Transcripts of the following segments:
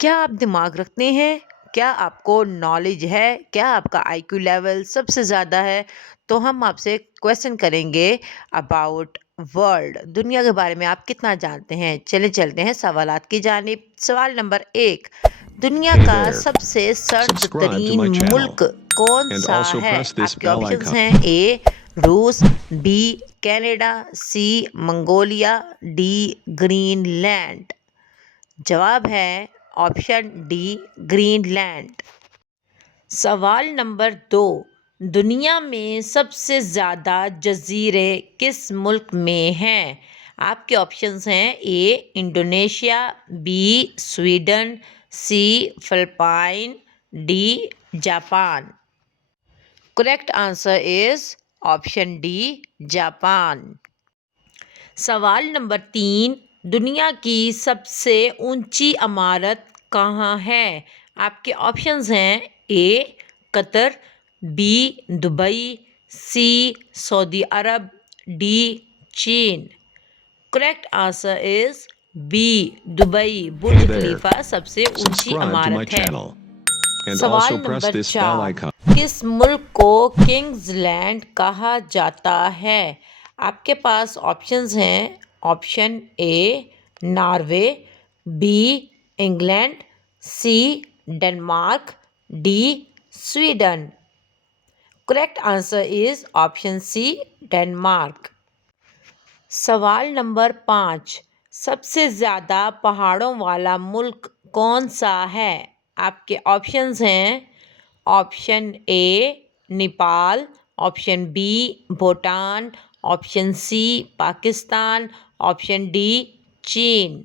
क्या आप दिमाग रखते हैं? क्या आपको नॉलेज है? क्या आपका आईक्यू लेवल सबसे ज़्यादा है? तो हम आपसे क्वेश्चन करेंगे अबाउट वर्ल्ड, दुनिया के बारे में आप कितना जानते हैं? चलिए चलते हैं सवालात की जानिब। सवाल नंबर 1, दुनिया Hey का there. सबसे सर्द Subscribe to तरीन my channel मुल्क and कौन-सा also है? press this आपके bell ऑप्शंस icon. हैं ए रूस, बी कनाडा, सी मंगोलिया, डी ग्रीनलैंड। जवाब है ऑप्शन डी ग्रीनलैंड। सवाल नंबर 2, दुनिया में सबसे ज़्यादा जज़ीरे किस मुल्क में हैं? आपके ऑप्शंस हैं A Indonesia, B Sweden, C Philippine, D Japan. Correct answer is option D Japan. सवाल नंबर 3, दुनिया की सबसे ऊंची इमारत कहाँ है? आपके ऑप्शंस हैं A Qatar, B Dubai, C Saudi Arab, D चीन। Correct answer is B Dubai. Hey Burj there. Khalifa सबसे ऊंची Subscribe to my इमारत है। channel and सवाल also press number this bell 4, icon. किस मुल्क को किंग्सलैंड कहा जाता है? आपके पास ऑप्शंस हैं option A Norway, B England, C Denmark, D Sweden. Correct answer is option C Denmark. सवाल नंबर 5, सबसे ज़्यादा पहाड़ों वाला मुल्क कौन सा है? आपके ऑप्शंस हैं option A Nepal, option B Bhutan, option C Pakistan, option D चीन।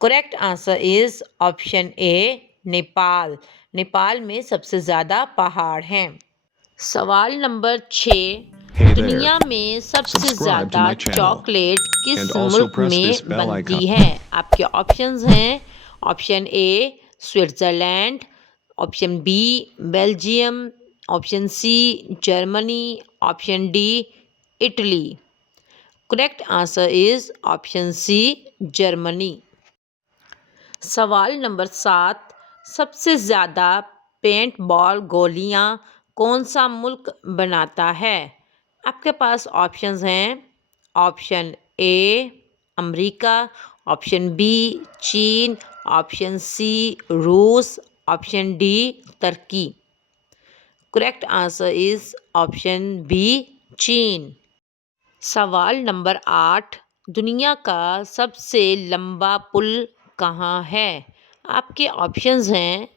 Correct answer is option A Nepal. Nepal में सबसे ज़्यादा पहाड़ हैं। सवाल नंबर 6, Hey there. दुनिया में सबसे Subscribe to ज़्यादा my channel चॉकलेट and किस also मुल्क press this में bell icon. बनती है? आपके ऑप्शंस हैं option A Switzerland, option B Belgium, option C Germany, option D Italy. Correct answer is option C Germany. सवाल नंबर 7, सबसे ज़्यादा पेंटबॉल गोलियां कौन सा मुल्क बनाता है? आपके पास ऑप्शंस हैं option A America, option B चीन, ऑप्शन सी रूस, ऑप्शन डी तुर्की। Correct answer is option B चीन। सवाल नंबर 8, दुनिया का सबसे लंबा पुल कहाँ है? आपके ऑप्शंस हैं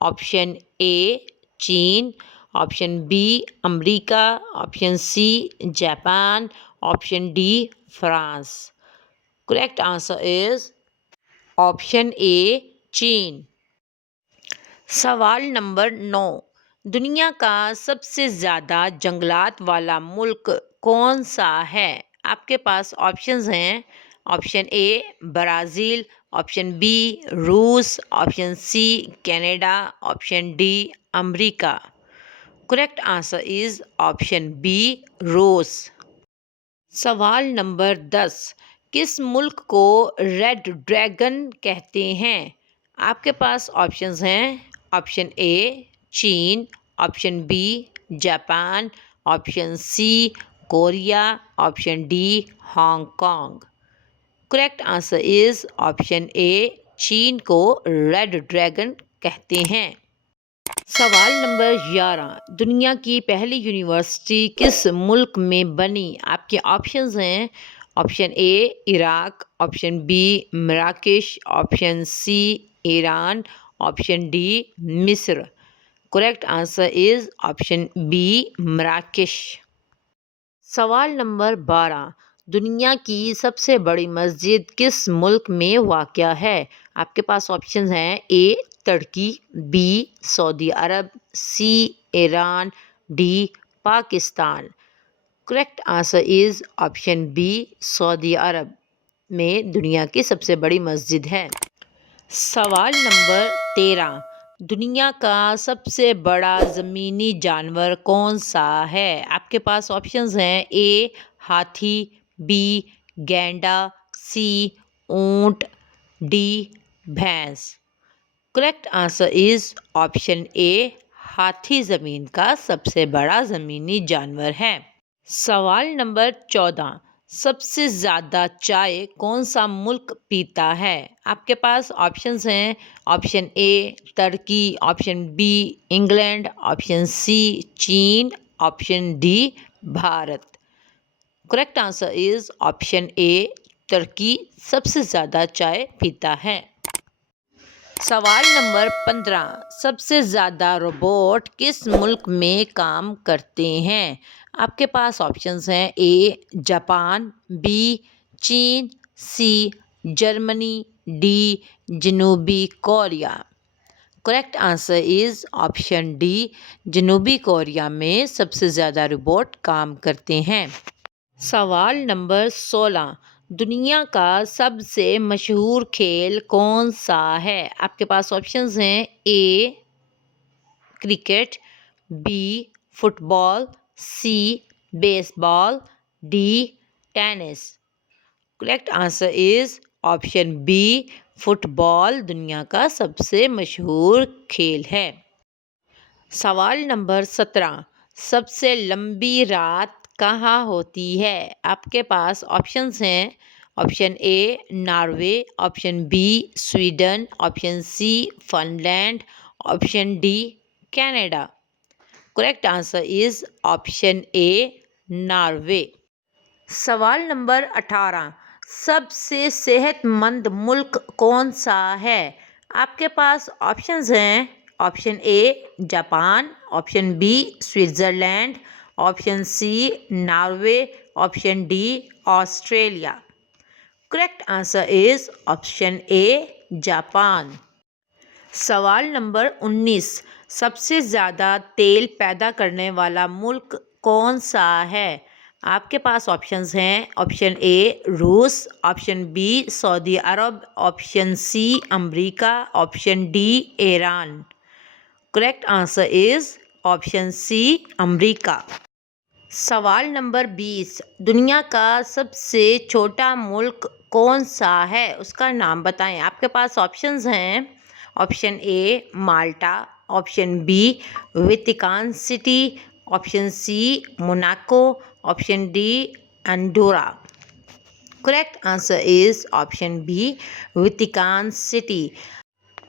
ऑप्शन ए चीन, option B America, option C Japan, option D France. Correct answer is option A चीन। सवाल नंबर 9, दुनिया का सबसे ज़्यादा जंगलात वाला मुल्क कौन सा है? आपके पास ऑप्शंस हैं option A Brazil, option B रूस, option C Canada, option D America. Correct answer is option B रूस। सवाल नंबर 10, किस मुल्क को रेड ड्रैगन कहते हैं? आपके पास ऑप्शंस हैं ऑप्शन ए चीन, option B Japan, option C Korea, option D Hong Kong. Correct answer is option A चीन को रेड ड्रैगन कहते हैं। सवाल नंबर 11, दुनिया की पहली यूनिवर्सिटी किस मुल्क में बनी? आपके ऑप्शंस हैं option A Iraq, option B Marrakesh, option C Iran, option D मिस्र। Correct answer is option B Marrakesh. सवाल नंबर 12, दुनिया की सबसे बड़ी मस्जिद किस मुल्क में वाक़या है? आपके पास ऑप्शंस हैं A Turkey, B Saudi Arab, C Iran, D Pakistan. Correct answer is option B Saudi Arab में दुनिया की सबसे बड़ी मस्जिद है। सवाल नंबर 13, दुनिया का सबसे बड़ा ज़मीनी जानवर कौन सा है? आपके पास ऑप्शंस हैं ए हाथी, बी गैंडा, सी ऊंट, डी भैंस। करेक्ट आंसर इज ऑप्शन ए, हाथी ज़मीन का सबसे बड़ा ज़मीनी जानवर है। सवाल नंबर 14, सबसे ज़्यादा चाय कौन सा मुल्क पीता है? आपके पास ऑप्शंस हैं, option A Turkey, option B England, option C चीन, option D Bharat. Correct answer is option A, Turkey सबसे ज़्यादा चाय पीता है। सवाल नंबर 15, सबसे ज़्यादा रोबोट किस मुल्क में काम करते हैं? आपके पास ऑप्शंस हैं, ए जापान, बी चीन, सी जर्मनी, डी जनूबी Korea. Correct answer is option D, जनूबी कोरिया में सबसे ज़्यादा रोबोट काम करते हैं। सवाल नंबर 16, दुनिया का सबसे मशहूर खेल कौन सा है? आपके पास ऑप्शंस हैं, A cricket, B football, C baseball, D tennis. Correct answer is option B, football दुनिया का सबसे मशहूर खेल है। सवाल नंबर 17, सबसे लंबी रात कहाँ होती है? आपके पास ऑप्शंस हैं, option A Norway, option B Sweden, option C Finland, option D Canada. Correct answer is option A Norway. सवाल नंबर 18, सबसे सेहतमंद मुल्क कौन सा है? आपके पास ऑप्शंस हैं, option A Japan, option B Switzerland, option C Norway, option D Australia. Correct answer is option A Japan. सवाल नंबर 19, सबसे ज़्यादा तेल पैदा करने वाला मुल्क कौन सा है? आपके पास ऑप्शंस हैं, ऑप्शन ए रूस, ऑप्शन बी सऊदी अरब, option C America, option D Iran. Correct answer is option C America. सवाल नंबर 20, दुनिया का सबसे छोटा मुल्क कौन सा है? उसका नाम बताएं। आपके पास ऑप्शंस हैं, option A Malta, option B Vatican City, option C Monaco, option D Andorra. Correct answer is option B Vatican City.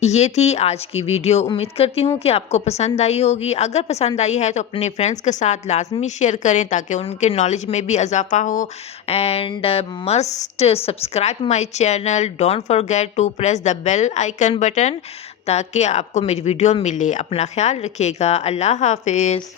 ये थी आज की वीडियो। उम्मीद करती हूँ कि आपको पसंद आई होगी। अगर पसंद आई है तो अपने फ्रेंड्स के साथ लाजमी शेयर करें ताकि उनके नॉलेज में भी इजाफा हो। And must subscribe my channel, don't forget to press the bell icon button ताकि आपको मेरी वीडियो मिले। अपना ख्याल रखिएगा। अल्लाह हाफिज़।